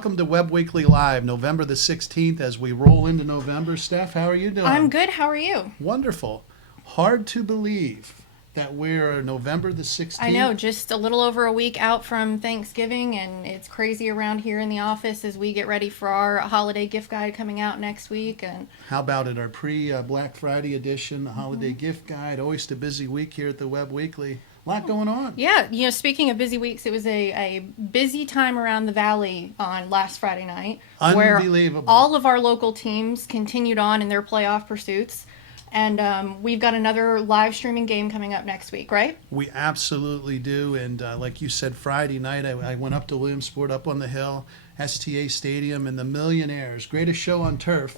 welcome to Webb Weekly Live, November the 16th, as we roll into November. Steph, how are you doing? I'm good. How are you? Wonderful. Hard to believe that we're November the 16th. I know, just a little over a week out from Thanksgiving, and it's crazy around here in the office as we get ready for our holiday gift guide coming out next week. And how about it, our pre-Black Friday edition, the holiday gift guide. Always a busy week here at the Webb Weekly. A lot going on. Yeah, speaking of busy weeks, it was a busy time around the Valley on last Friday night. Unbelievable. Where all of our local teams continued on in their playoff pursuits. And we've got another live streaming game coming up next week, right? We absolutely do. And like you said, Friday night, I went up to Williamsport, up on the hill, STA Stadium, and the Millionaires, greatest show on turf,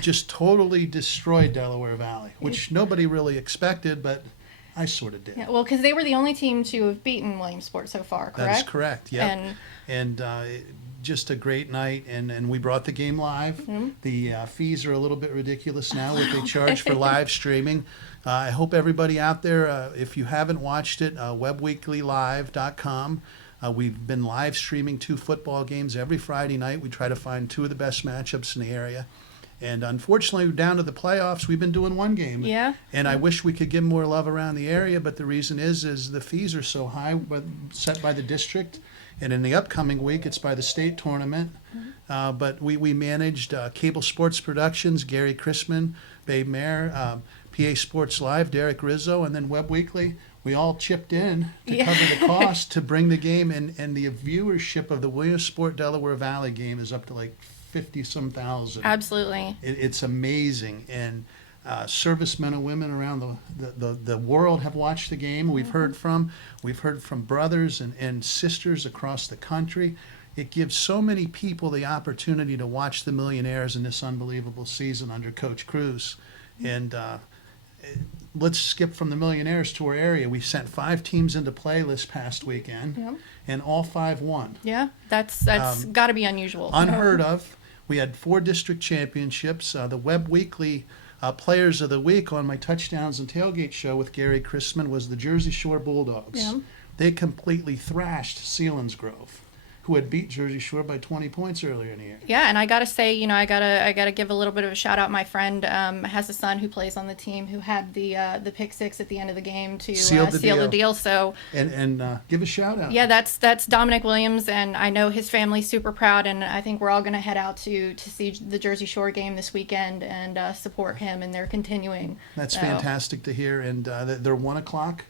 just totally destroyed Delaware Valley, which nobody really expected, but I sort of did. Yeah, well, because they were the only team to have beaten Williamsport so far, correct? That is correct, yeah. And just a great night, and we brought the game live. Mm-hmm. The fees are a little bit ridiculous now, what they charge for live streaming. I hope everybody out there, if you haven't watched it, webweeklylive.com. We've been live streaming 2 football games every Friday night. We try to find 2 of the best matchups in the area. And unfortunately, down to the playoffs, we've been doing 1 game. Yeah. And I wish we could give more love around the area, but the reason is the fees are so high, set by the district. And in the upcoming week, it's by the state tournament. But we managed Cable Sports Productions, Gary Chrisman, Babe Mayer, PA Sports Live, Derek Rizzo, and then Webb Weekly. We all chipped in to cover the cost to bring the game. And the viewership of the Williamsport Delaware Valley game is up to like 50-some thousand. Absolutely. It's amazing. And servicemen and women around the world have watched the game. We've heard from brothers and sisters across the country. It gives so many people the opportunity to watch the Millionaires in this unbelievable season under Coach Cruz. And let's skip from the Millionaires to our area. We sent 5 teams into play this past weekend, and all 5 won. Yeah, that's got to be unusual. Unheard of. We had 4 district championships. The Webb Weekly Players of the Week on my Touchdowns and Tailgate show with Gary Chrisman was the Jersey Shore Bulldogs. Yeah. They completely thrashed Selinsgrove, who had beat Jersey Shore by 20 points earlier in the year. Yeah, and I gotta say, I gotta give a little bit of a shout out. My friend has a son who plays on the team who had the pick 6 at the end of the game to seal the deal. So and give a shout out. Yeah, that's Dominic Williams, and I know his family's super proud, and I think we're all gonna head out to see the Jersey Shore game this weekend and support him, and they're continuing. That's fantastic to hear, and they're 1:00.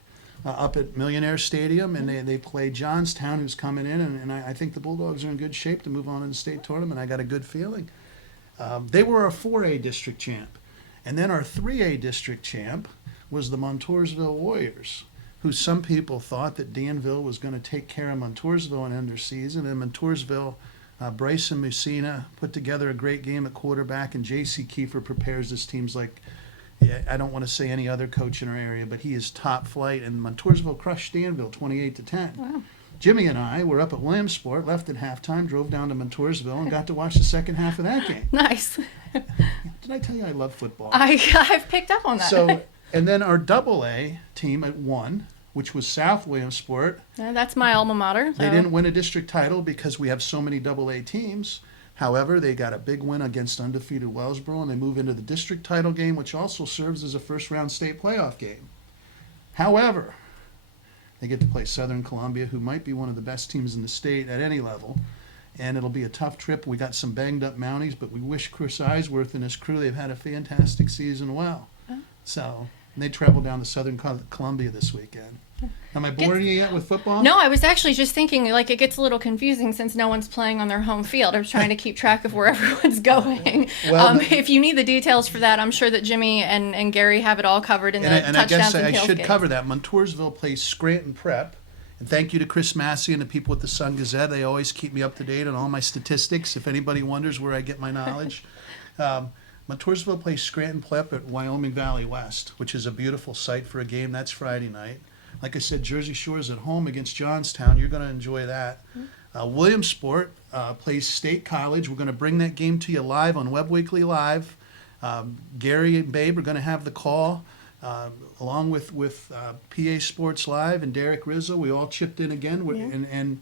Up at Millionaire Stadium, and they play Johnstown, who's coming in, and I think the Bulldogs are in good shape to move on in the state tournament. I got a good feeling. They were our 4A district champ, and then our 3A district champ was the Montoursville Warriors, who some people thought that Danville was going to take care of Montoursville and end their season, and Montoursville, Bryson Messina put together a great game at quarterback, and J.C. Kiefer prepares his teams like, I don't want to say any other coach in our area, but he is top flight. And Montoursville crushed Danville 28-10. Wow. Jimmy and I were up at Williamsport, left at halftime, drove down to Montoursville, and got to watch the second half of that game. Nice. Did I tell you I love football? I've picked up on that. So, and then our AA team at 1, which was South Williamsport. That's my alma mater. So. They didn't win a district title because we have so many AA teams. However, they got a big win against undefeated Wellsboro, and they move into the district title game, which also serves as a first-round state playoff game. However, they get to play Southern Columbia, who might be one of the best teams in the state at any level, and it'll be a tough trip. We got some banged-up Mounties, but we wish Chris Eisworth and his crew, they've had a fantastic season well. So they travel down to Southern Columbia this weekend. Am I boring you yet with football? No, I was actually just thinking, it gets a little confusing since no one's playing on their home field. I was trying to keep track of where everyone's going. Well, if you need the details for that, I'm sure that Jimmy and Gary have it all covered in the touchdowns and tailgates. And I guess I should cover that. Montoursville plays Scranton Prep. And thank you to Chris Massey and the people at the Sun-Gazette. They always keep me up to date on all my statistics, if anybody wonders where I get my knowledge. Montoursville plays Scranton Prep at Wyoming Valley West, which is a beautiful site for a game. That's Friday night. Like I said, Jersey Shore is at home against Johnstown. You're going to enjoy that. Williamsport plays State College. We're going to bring that game to you live on Webb Weekly Live. Gary and Babe are going to have the call, along with PA Sports Live and Derek Rizzo. We all chipped in again, and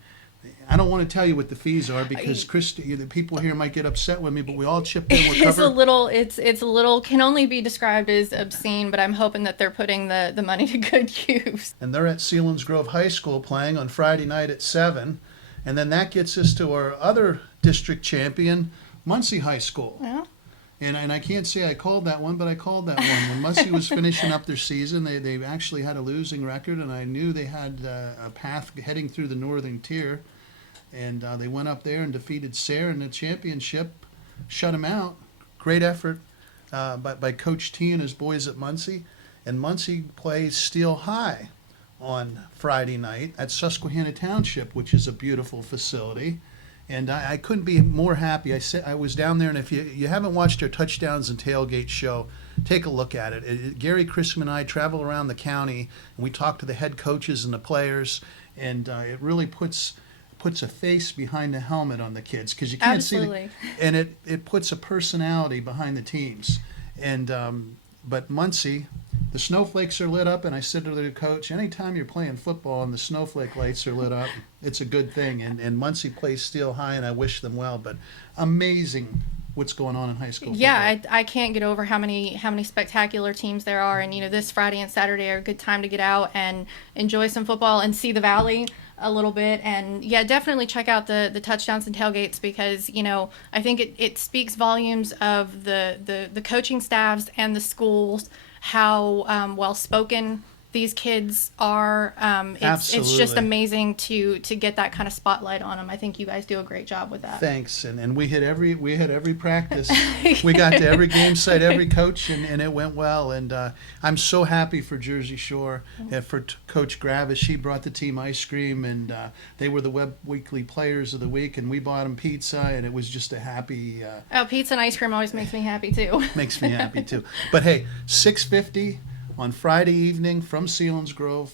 I don't want to tell you what the fees are because Christy, the people here might get upset with me, but we all chipped in. We're It's covered. it's a little can only be described as obscene, but I'm hoping that they're putting the money to good use. And they're at Selinsgrove High School playing on Friday night at 7. And then that gets us to our other district champion, Muncie High School. Yeah. And I can't say I called that one, but I called that one. When Muncie was finishing up their season, they actually had a losing record, and I knew they had a path heading through the northern tier. And they went up there and defeated Sayre in the championship, shut them out. Great effort by Coach T and his boys at Muncie. And Muncie plays Steel High on Friday night at Susquehanna Township, which is a beautiful facility. And I couldn't be more happy. I was down there, and if you haven't watched our Touchdowns and Tailgate show, take a look at it. Gary, Chris, and I travel around the county, and we talk to the head coaches and the players, and it really puts a face behind the helmet on the kids because you can't Absolutely. see and it puts a personality behind the teams. And but Muncie, the snowflakes are lit up, and I said to the coach, anytime you're playing football and the snowflake lights are lit up, it's a good thing. And Muncie plays Steel High, and I wish them well. But amazing what's going on in high school football. Yeah, I can't get over how many spectacular teams there are, and this Friday and Saturday are a good time to get out and enjoy some football and see the Valley a little bit. And yeah, definitely check out the Touchdowns and Tailgates because I think it speaks volumes of the coaching staffs and the schools, how well spoken these kids are. It's just Absolutely. amazing to get that kind of spotlight on them. I think you guys do a great job with that. Thanks, and we hit every practice. We got to every game site, every coach, and it went well. And I'm so happy for Jersey Shore, for Coach Gravis. She brought the team ice cream, and they were the Webb Weekly Players of the Week, and we bought them pizza, and it was just a happy. Oh, pizza and ice cream always makes me happy too. Makes me happy too. But hey, 6:50 on Friday evening from Selinsgrove,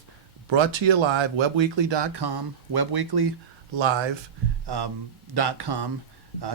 brought to you live, webweekly.com, webweeklylive.com.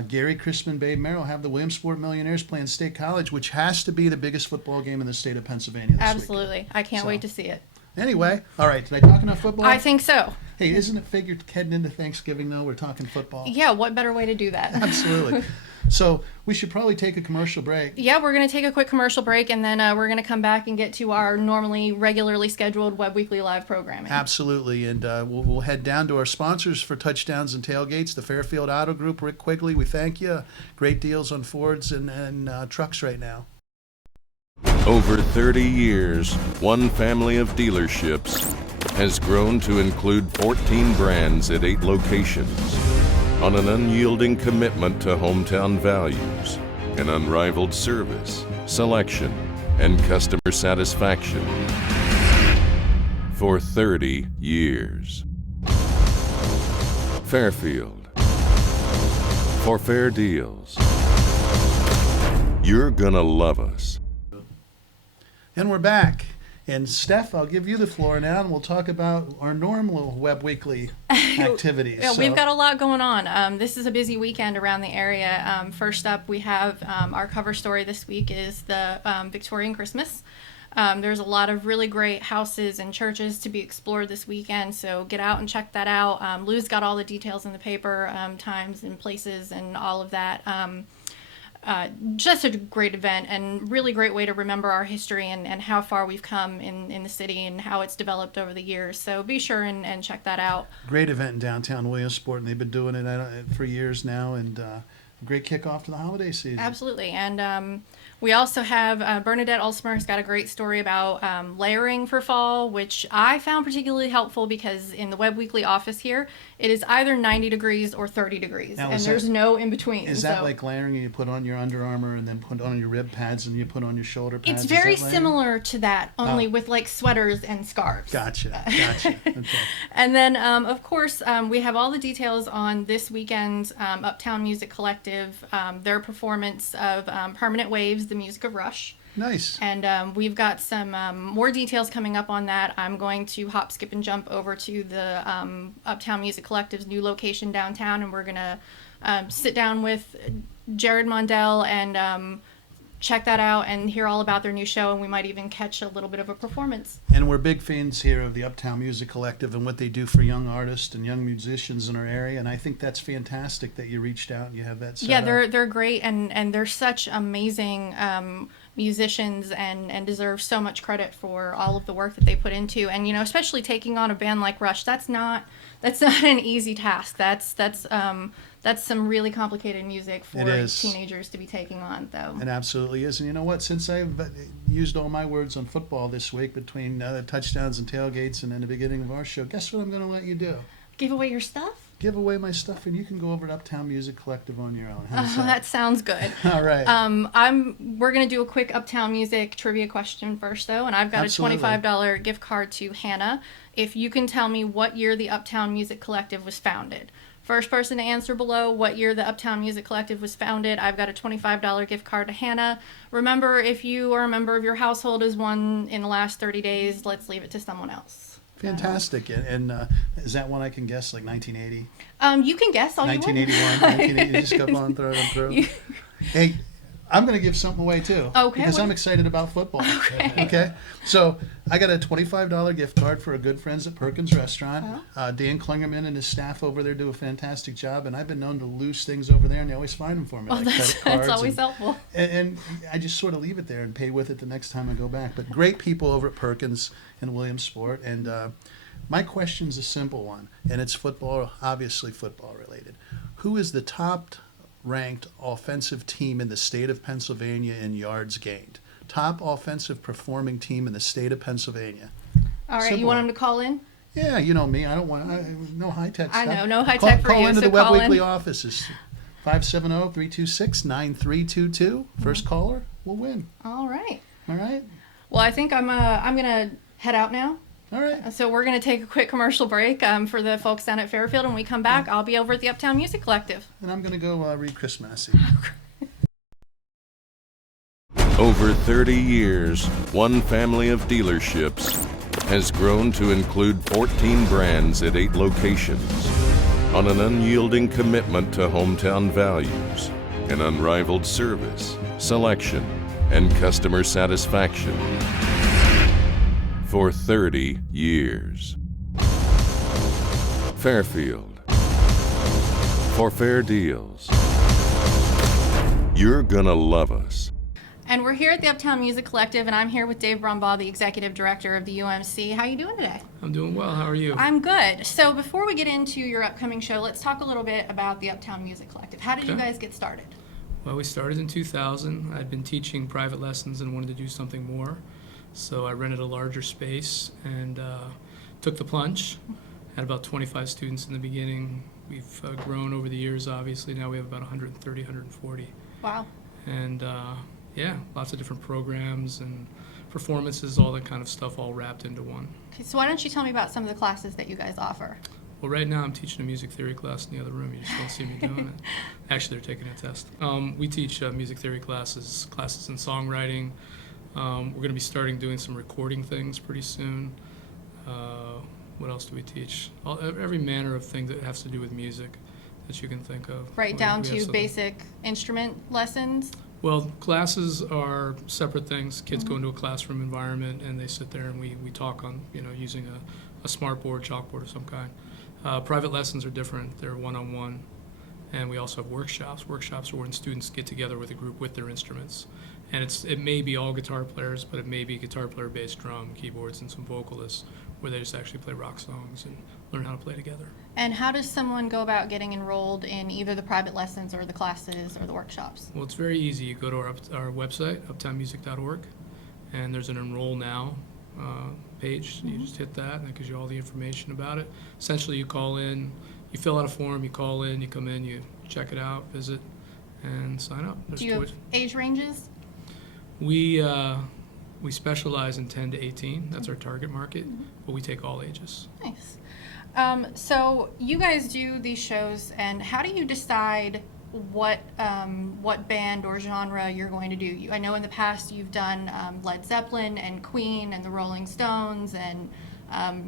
Gary, Crispin, Babe Merrill have the Williamsport Millionaires playing State College, which has to be the biggest football game in the state of Pennsylvania this Absolutely. weekend. I can't wait to see it. Anyway, all right, did I talk enough football? I think so. Hey, isn't it figured heading into Thanksgiving, though, we're talking football? Yeah, what better way to do that? Absolutely. So we should probably take a commercial break. Yeah, we're going to take a quick commercial break, and then we're going to come back and get to our regularly scheduled Webb Weekly Live programming. Absolutely, and we'll head down to our sponsors for Touchdowns and Tailgates, the Fairfield Auto Group, Rick Quigley. We thank you. Great deals on Fords and trucks right now. Over 30 years, one family of dealerships has grown to include 14 brands at 8 locations on an unyielding commitment to hometown values and unrivaled service, selection, and customer satisfaction for 30 years. Fairfield. For fair deals. You're gonna love us. And we're back. And Steph, I'll give you the floor now, and we'll talk about our normal Webb Weekly activities. Yeah, we've got a lot going on. This is a busy weekend around the area. First up, we have our cover story this week is the Victorian Christmas. There's a lot of really great houses and churches to be explored this weekend, so get out and check that out. Lou's got all the details in the paper, times and places and all of that. Just a great event and really great way to remember our history and how far we've come in the city and how it's developed over the years. So be sure and check that out. Great event in downtown Williamsport, and they've been doing it for years now, and a great kickoff to the holiday season. Absolutely. And we also have Bernadette Ulsmer's got a great story about layering for fall, which I found particularly helpful because in the Webb Weekly office here, it is either 90 degrees or 30 degrees, Now, and there's no in between. Is that like layering, and you put on your Under Armour and then put on your rib pads and you put on your shoulder pads? It's very similar to that, only with like sweaters and scarves. Gotcha. Okay. And then, of course, we have all the details on this weekend's Uptown Music Collective, their performance of Permanent Waves, the music of Rush. Nice. And we've got some more details coming up on that. I'm going to hop, skip, and jump over to the Uptown Music Collective's new location downtown, and we're going to sit down with Jared Mondell and check that out and hear all about their new show, and we might even catch a little bit of a performance. And we're big fans here of the Uptown Music Collective and what they do for young artists and young musicians in our area. And I think that's fantastic that you reached out and you have that set Yeah, up. they're great, and they're such amazing musicians, and deserve so much credit for all of the work that they put into. And especially taking on a band like Rush, that's not an easy task. That's some really complicated music for teenagers to be taking on, though. It absolutely is. And you know what? Since I've used all my words on football this week between the touchdowns and tailgates and in the beginning of our show, guess what I'm going to let you do? Give away your stuff? Give away my stuff, and you can go over to Uptown Music Collective on your own. Oh, that sounds good. All right. We're gonna do a quick Uptown Music trivia question first, though, and I've got Absolutely. a $25 gift card to Hannah. If you can tell me what year the Uptown Music Collective was founded. First person to answer below what year the Uptown Music Collective was founded, I've got a $25 gift card to Hannah. Remember, if you or a member of your household has won in the last 30 days, let's leave it to someone else. Fantastic. And is that one I can guess, like 1980? You can guess all you want. 1981, 1980, just go on, throw them through. Hey, I'm going to give something away, too. Okay. Because I'm excited about football. Okay. So I got a $25 gift card for a good friends at Perkins Restaurant. Dan Klingerman and his staff over there do a fantastic job, and I've been known to lose things over there, and they always find them for me. Well, like that's always helpful. And I just sort of leave it there and pay with it the next time I go back. But great people over at Perkins and Williamsport. And my question's a simple one, and it's football, obviously football related. Who is the top ranked offensive team in the state of Pennsylvania in yards gained? Top offensive performing team in the state of Pennsylvania. All right, Simple. you want him to call in? Yeah, you know me. I don't want no high tech stuff. I know, no high tech for Call you. into So the Webb call Weekly in. offices. 570-326-9322. First caller will win. All right. All right. Well, I think I'm gonna head out now. All right. So we're gonna take a quick commercial break for the folks down at Fairfield. When we come back, I'll be over at the Uptown Music Collective. And I'm going to go read Chris Massey. Over 30 years, one family of dealerships has grown to include 14 brands at 8 locations. On an unyielding commitment to hometown values, an unrivaled service, selection, and customer satisfaction. For 30 years. Fairfield. For fair deals. You're gonna love us. And we're here at the Uptown Music Collective, and I'm here with Dave Brumbaugh, the executive director of the UMC. How are you doing today? I'm doing well. How are you? I'm good. So before we get into your upcoming show, let's talk a little bit about the Uptown Music Collective. How did you Okay. guys get started? Well, we started in 2000. I'd been teaching private lessons and wanted to do something more. So I rented a larger space and took the plunge. Had about 25 students in the beginning. We've grown over the years, obviously. Now we have about 130, 140. Wow. And yeah, lots of different programs and performances, all that kind of stuff all wrapped into one. Okay, so why don't you tell me about some of the classes that you guys offer? Well, right now I'm teaching a music theory class in the other room. You just don't see me doing it. Actually, they're taking a test. We teach music theory classes in songwriting. We're going to be starting doing some recording things pretty soon. What else do we teach? Every manner of thing that has to do with music that you can think of. Right down We have to something. basic instrument lessons? Well, classes are separate things. Kids go into a classroom environment and they sit there and we talk on, using a smart board, chalkboard of some kind. Private lessons are different. They're one-on-one. And we also have workshops. Workshops are when students get together with a group with their instruments. And it may be all guitar players, but it may be guitar player, bass, drum, keyboards, and some vocalists where they just actually play rock songs and learn how to play together. And how does someone go about getting enrolled in either the private lessons or the classes or the workshops? Well, it's very easy. You go to our website, uptownmusic.org, and there's an Enroll Now page. You just hit that, and it gives you all the information about it. Essentially, you call in, you fill out a form, you call in, you come in, you check it out, visit, and sign up. Do you have age ranges? We specialize in 10 to 18. That's our target market, but we take all ages. Nice. So you guys do these shows, and how do you decide what band or genre you're going to do? I know in the past you've done Led Zeppelin and Queen and the Rolling Stones, and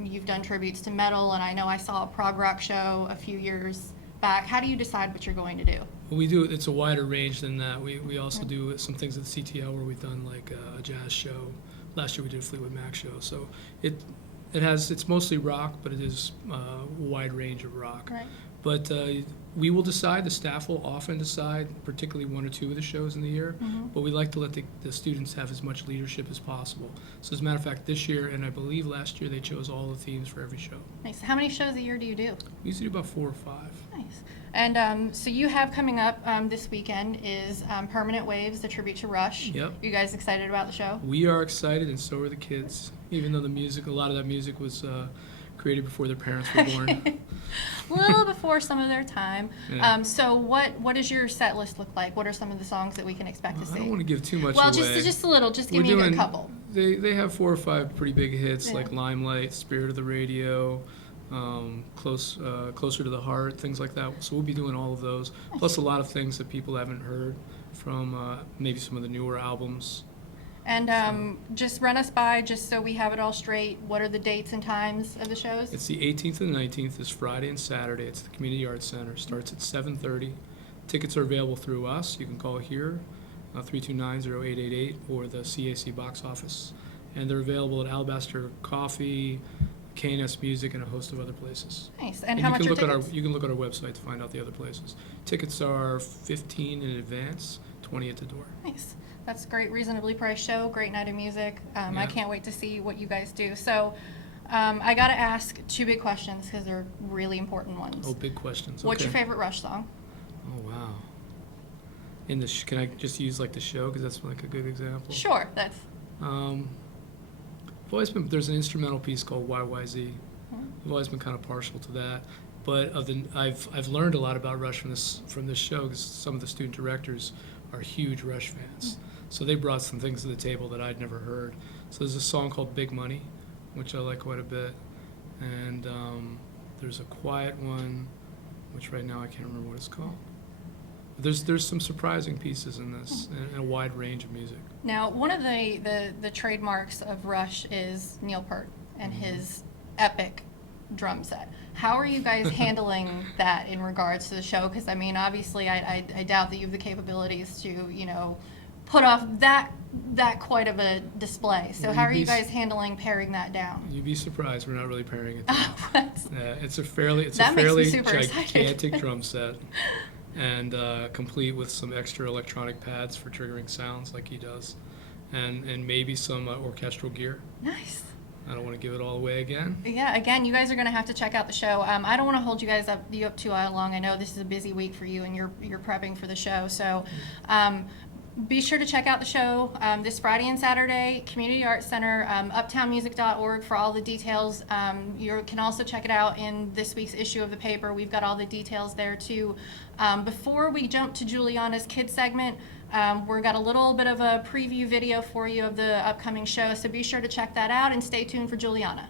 you've done tributes to metal, and I know I saw a prog rock show a few years back. How do you decide what you're going to do? We do, it's a wider range than that. We also do some things at the CTL where we've done like a jazz show. Last year we did a Fleetwood Mac show. So it's mostly rock, but it is a wide range of rock. Right. But we will decide, the staff will often decide, particularly one or two of the shows in the year, but we like to let the students have as much leadership as possible. So as a matter of fact, this year, and I believe last year, they chose all the themes for every show. Nice. How many shows a year do you do? We usually do about 4 or 5. Nice. And so you have coming up this weekend is Permanent Waves, the tribute to Rush. Yep. You guys excited about the show? We are excited, and so are the kids, even though a lot of that music was created before their parents were born. A little before some of their time. Yeah. So what does your set list look like? What are some of the songs that we can expect to see? I don't want to give too much well, away. just a little. Just give me a good couple. They have 4 or 5 pretty big hits, Yeah. like Limelight, Spirit of the Radio, Closer to the Heart, things like that. So we'll be doing all of those, plus a lot of things that people haven't heard from maybe some of the newer albums. And just run us by, just so we have it all straight, what are the dates and times of the shows? It's the 18th and 19th, this Friday and Saturday. It's the Community Arts Center. Starts at 7:30. Tickets are available through us. You can call here, 329-0888, or the CAC box office. And they're available at Alabaster Coffee, K&S Music, and a host of other places. Nice. And how much are tickets? You can look at our website to find out the other places. Tickets are $15 in advance, $20 at the door. Nice. That's a great, reasonably priced show, great night of music. I Yeah. can't wait to see what you guys do. So I got to ask 2 big questions because they're really important ones. Oh, big questions. What's your Okay. favorite Rush song? Oh, wow. Can I just use like the show, because that's like a good example? Sure, that's There's an instrumental piece called YYZ. I've always been kind of partial to that, but I've learned a lot about Rush from this show, because some of the student directors are huge Rush fans. So they brought some things to the table that I'd never heard. So there's a song called Big Money, which I like quite a bit, and there's a quiet one, which right now I can't remember what it's called. There's some surprising pieces in this, and a wide range of music. Now, one of the trademarks of Rush is Neil Peart and his epic drum set. How are you guys handling that in regards to the show? Because, I mean, obviously, I doubt that you have the capabilities to, put off that quite of a display. So Well, how are you guys handling paring that down? You'd be surprised, we're not really paring it down. That's- It's a fairly That makes me super excited. gigantic drum set, and complete with some extra electronic pads for triggering sounds like he does, and maybe some orchestral gear. Nice. I don't want to give it all away again. Yeah, again, you guys are going to have to check out the show. I don't want to hold you guys up too long. I know this is a busy week for you, and you're prepping for the show. So be sure to check out the show this Friday and Saturday, Community Arts Center, uptownmusic.org for all the details. You can also check it out in this week's issue of the paper. We've got all the details there, too. Before we jump to Juliana's kids segment, we've got a little bit of a preview video for you of the upcoming show, so be sure to check that out and stay tuned for Juliana.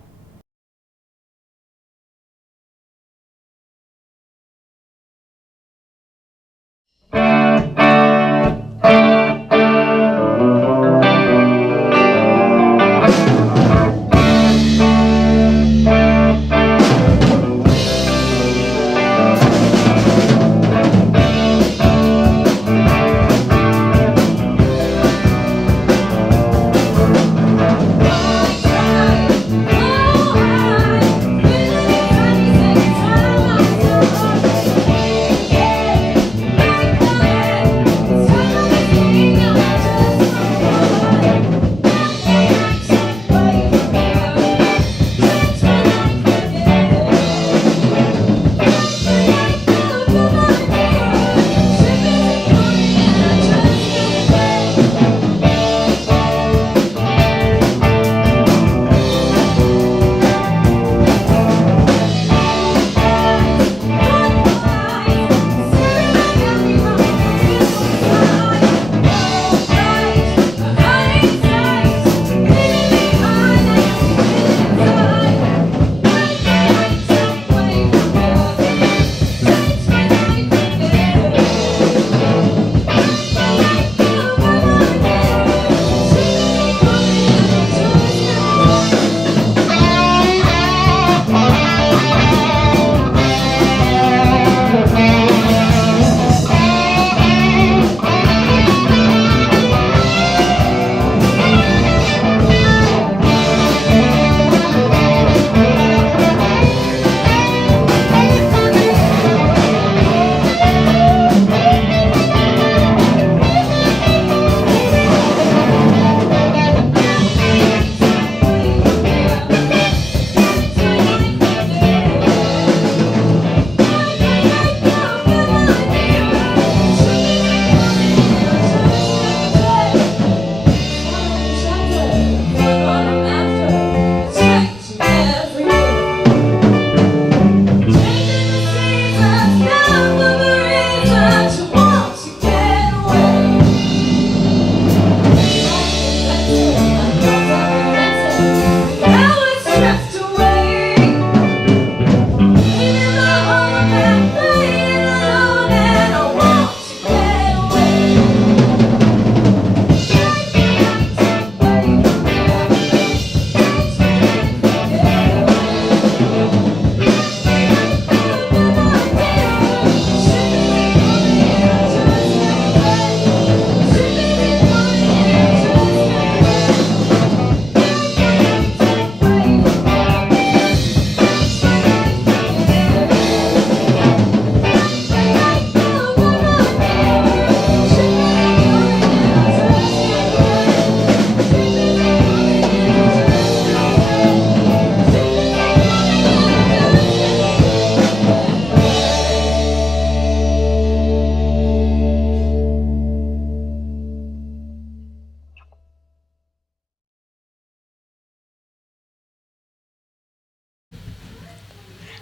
Whoa!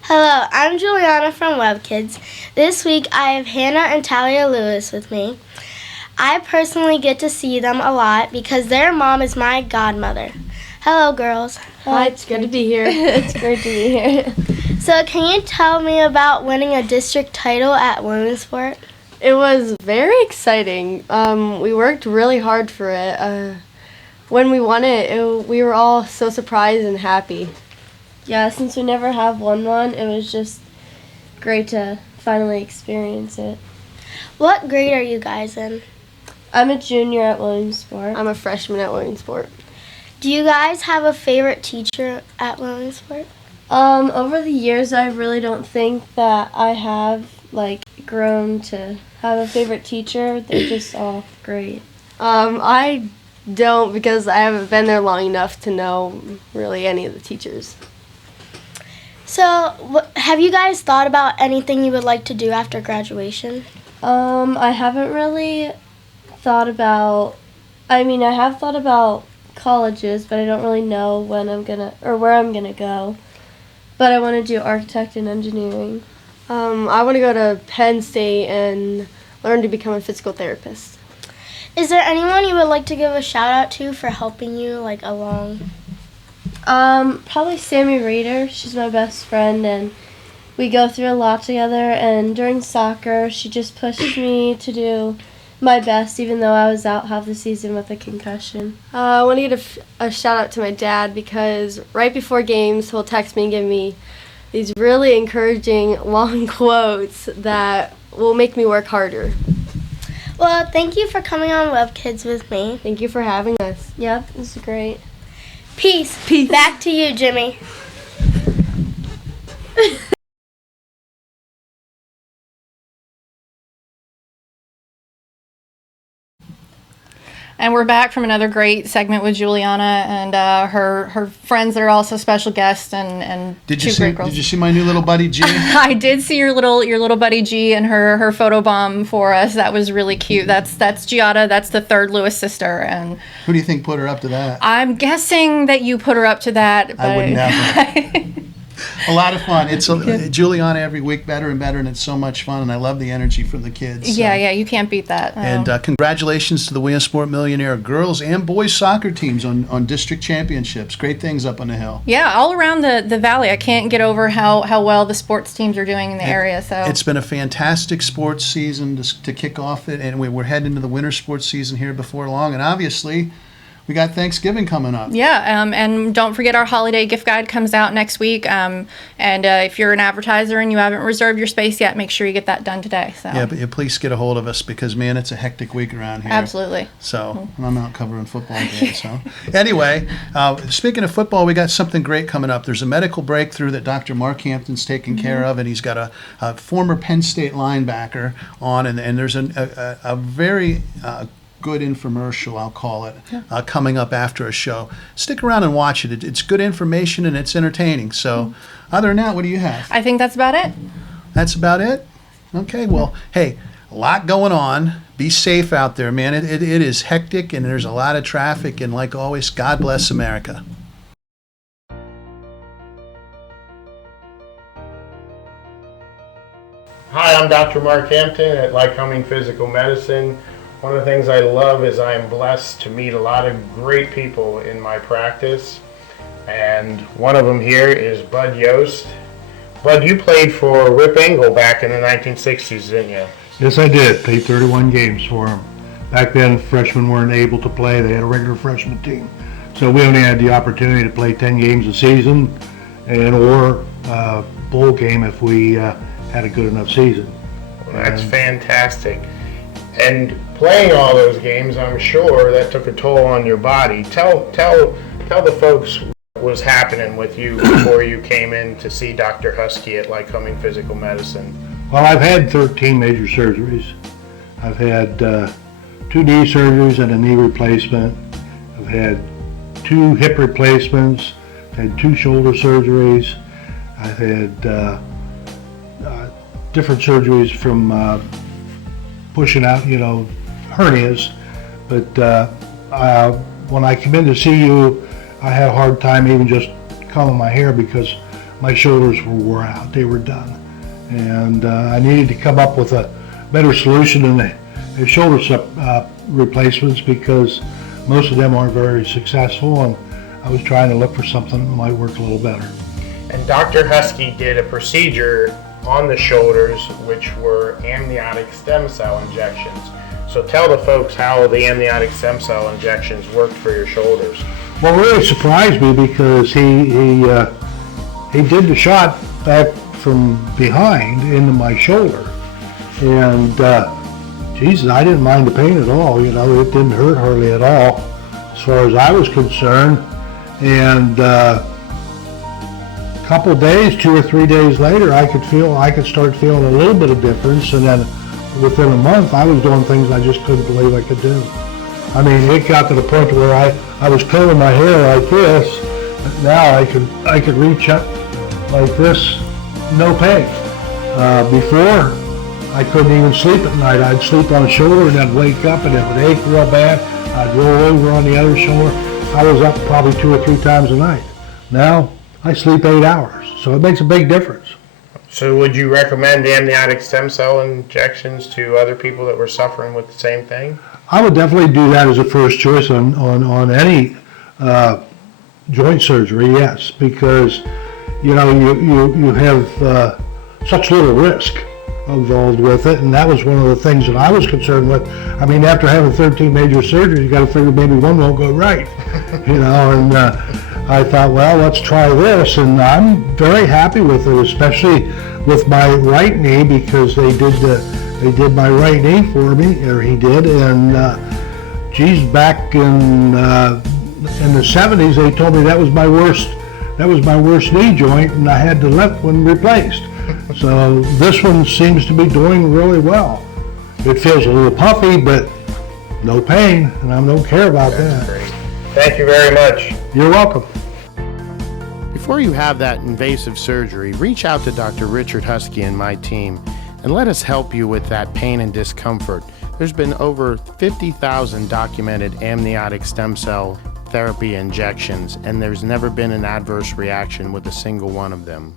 Hello, I'm Juliana from Webb Kids. This week I have Hannah and Talia Lewis with me. I personally get to see them a lot because their mom is my godmother. Hello, girls. Hi, it's good to be here. It's great to be here. So, can you tell me about winning a district title at women's sport? It was very exciting. We worked really hard for it. When we won it, we were all so surprised and happy. Yeah, since we never have won one, it was just great to finally experience it. What grade are you guys in? I'm a junior at Williamsport. I'm a freshman at Williamsport. Do you guys have a favorite teacher at Williamsport? Over the years, I really don't think that I have, grown to have a favorite teacher. They're just all great. I don't, because I haven't been there long enough to know really any of the teachers. So, have you guys thought about anything you would like to do after graduation? I haven't really thought about, I have thought about colleges, but I don't really know where I'm gonna go. But I want to do architect and engineering. I want to go to Penn State and learn to become a physical therapist. Is there anyone you would like to give a shout out to for helping you along? Probably Sammy Rader. She's my best friend, and we go through a lot together. And during soccer, she just pushed me to do my best, even though I was out half the season with a concussion. I want to get a shout out to my dad, because right before games, he'll text me and give me these really encouraging long quotes that will make me work harder. Well, thank you for coming on Webb Kids with me. Thank you for having us. Yep, this is great. Peace. Back to you, Jimmy. And we're back from another great segment with Juliana and her friends that are also special guests and Did you two great girls. Did you see my new little buddy G? I did see your little buddy G and her photo bomb for us. That was really cute. That's Giada. That's the third Lewis sister. And Who do you think put her up to that? I'm guessing that you put her up to that. I would never. A lot of fun. It's Juliana every week, better and better, and it's so much fun. And I love the energy from the kids. So. Yeah, you can't beat that. And congratulations to the Williamsport Millionaire girls and boys soccer teams on district championships. Great things up on the hill. Yeah, all around the valley. I can't get over how well the sports teams are doing in the area. So it's been a fantastic sports season to kick off it, and we're heading into the winter sports season here before long. And obviously, we got Thanksgiving coming up. Yeah, and don't forget our holiday gift guide comes out next week. And if you're an advertiser and you haven't reserved your space yet, make sure you get that done today. So. Yeah, but please get a hold of us because, man, it's a hectic week around here. Absolutely. So I'm out covering football games. So anyway, speaking of football, we got something great coming up. There's a medical breakthrough that Dr. Mark Hampton's taking care of, and he's got a former Penn State linebacker on, and there's a very good infomercial, I'll call it, coming up after a show. Stick around and watch it. It's good information and it's entertaining. So other than that, what do you have? I think that's about it. That's about it? Okay, well, hey, a lot going on. Be safe out there, man. It is hectic and there's a lot of traffic, and like always, God bless America. Hi, I'm Dr. Mark Hampton at Lycoming Physical Medicine. One of the things I love is I am blessed to meet a lot of great people in my practice. And one of them here is Bud Yost. Bud, you played for Rip Engel back in the 1960s, didn't you? Yes, I did. Played 31 games for them. Back then, freshmen weren't able to play. They had a regular freshman team. So we only had the opportunity to play 10 games a season or a bowl game if we had a good enough season. Well, that's fantastic. And playing all those games, I'm sure that took a toll on your body. Tell the folks what was happening with you before you came in to see Dr. Husky at Lycoming Physical Medicine. Well, I've had 13 major surgeries. I've had 2 knee surgeries and a knee replacement. I've had 2 hip replacements, had 2 shoulder surgeries. I've had different surgeries from pushing out, hernias. But when I came in to see you, I had a hard time even just combing my hair because my shoulders were wore out. They were done. And I needed to come up with a better solution than the shoulder replacements, because most of them aren't very successful, and I was trying to look for something that might work a little better. And Dr. Husky did a procedure on the shoulders, which were amniotic stem cell injections. So tell the folks how the amniotic stem cell injections worked for your shoulders. Well, it really surprised me, because he did the shot back from behind into my shoulder, and Jesus, I didn't mind the pain at all. You know, it didn't hurt hardly at all, as far as I was concerned. And a couple days, 2 or 3 days later, I could start feeling a little bit of difference, and then within a month, I was doing things I just couldn't believe I could do. I mean, it got to the point where I was combing my hair like this, but now I could reach up like this, no pain. Before, I couldn't even sleep at night. I'd sleep on a shoulder and I'd wake up and it would ache real bad. I'd roll over on the other shoulder. I was up probably 2 or 3 times a night. Now, I sleep 8 hours, so it makes a big difference. So would you recommend amniotic stem cell injections to other people that were suffering with the same thing? I would definitely do that as a first choice on any joint surgery, yes, because you know you have such little risk involved with it, and that was one of the things that I was concerned with. I mean, after having 13 major surgeries, you got to figure maybe one won't go right, you know. And I thought, well, let's try this, and I'm very happy with it, especially with my right knee, because they did my right knee for me, or he did, and geez, back in the 70s, they told me that was my worst knee joint, and I had the left one replaced. So this one seems to be doing really well. It feels a little puffy, but no pain, and I don't care about that. Great. Thank you very much. You're welcome. Before you have that invasive surgery, reach out to Dr. Richard Husky and my team, and let us help you with that pain and discomfort. There's been over 50,000 documented amniotic stem cell therapy injections, and there's never been an adverse reaction with a single one of them.